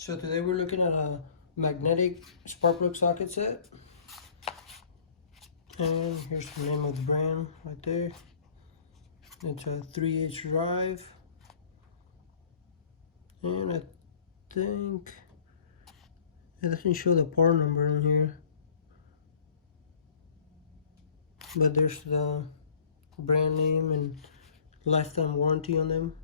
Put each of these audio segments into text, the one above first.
So today we're looking at a magnetic spark plug socket set. And here's the name of the brand right there. It's a 3H drive. And I think it doesn't show the part number in here, but there's the brand name and lifetime warranty on them.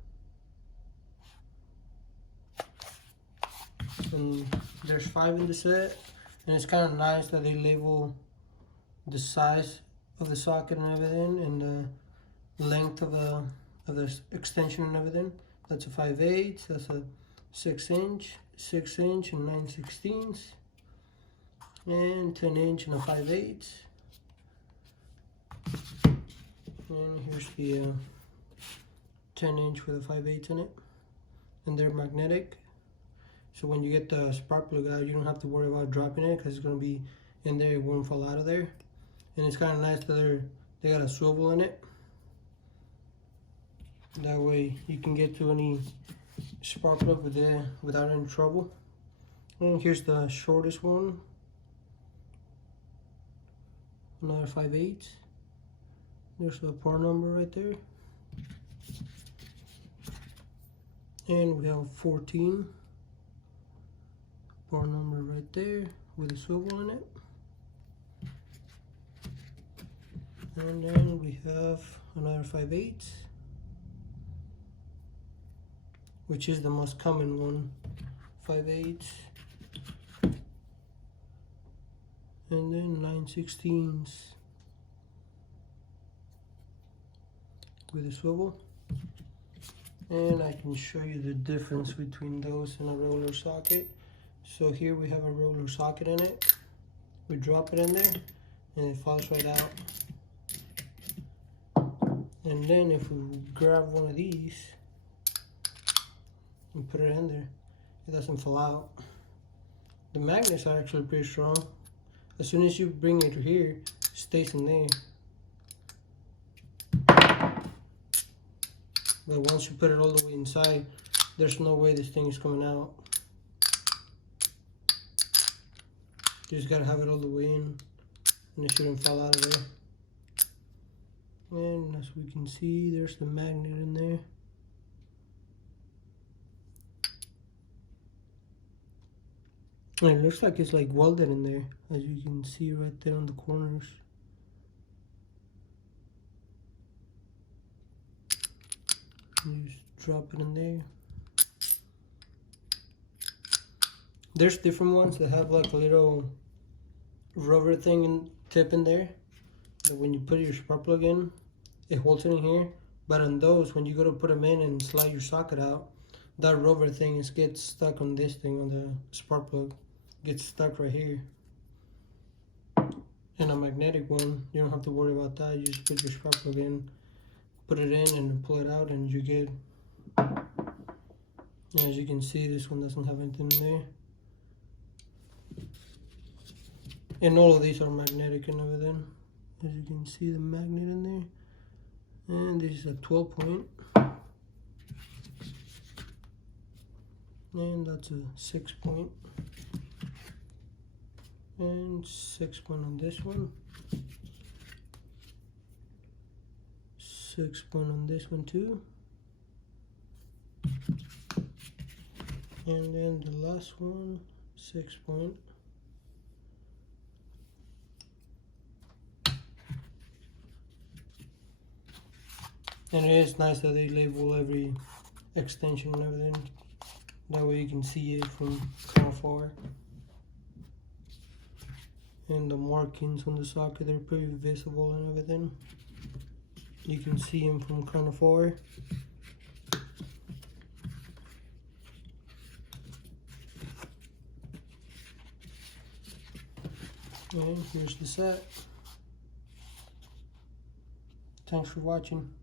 And there's 5 in the set, and it's kind of nice that they label the size of the socket and everything, and the length of the extension and everything. That's a 5/8, that's a 6-inch, 6-inch and 9/16, and 10-inch and a 5/8. And here's the 10-inch with a 5/8 in it, and they're magnetic. So when you get the spark plug out, you don't have to worry about dropping it because it's going to be in there, it won't fall out of there. And it's kind of nice that they got a swivel in it. That way you can get to any spark plug without any trouble. And here's the shortest one. Another 5/8. There's the part number right there. And we have 14. Part number right there with a swivel in it. And then we have another 5/8, which is the most common one, 5/8, and then 9/16 with a swivel. And I can show you the difference between those and a roller socket. So here we have a roller socket in it. We drop it in there and it falls right out. And then if we grab one of these and put it in there, it doesn't fall out. The magnets are actually pretty strong. As soon as you bring it to here, it stays in there. But once you put it all the way inside, there's no way this thing is coming out. You just gotta have it all the way in, and it shouldn't fall out of there. And as we can see, there's the magnet in there. And it looks like it's like welded in there, as you can see right there on the corners. You just drop it in there. There's different ones that have like a little rubber thing and tip in there, that when you put your spark plug in, it holds it in here. But on those, when you go to put them in and slide your socket out, that rubber thing gets stuck on this thing, on the spark plug. Gets stuck right here. And a magnetic one, you don't have to worry about that. You just put your spark plug in, put it in and pull it out, and you're good. And as you can see, this one doesn't have anything in there. And all of these are magnetic and everything. As you can see, the magnet in there. And this is a 12 point. And that's a 6 point. And 6 point on this one. 6 point on this one too. And then the last one, 6 point. And it is nice that they label every extension and everything. That way you can see it from kind of far. And the markings on the socket, they're pretty visible and everything. You can see them from kind of far. And here's the set. Thanks for watching.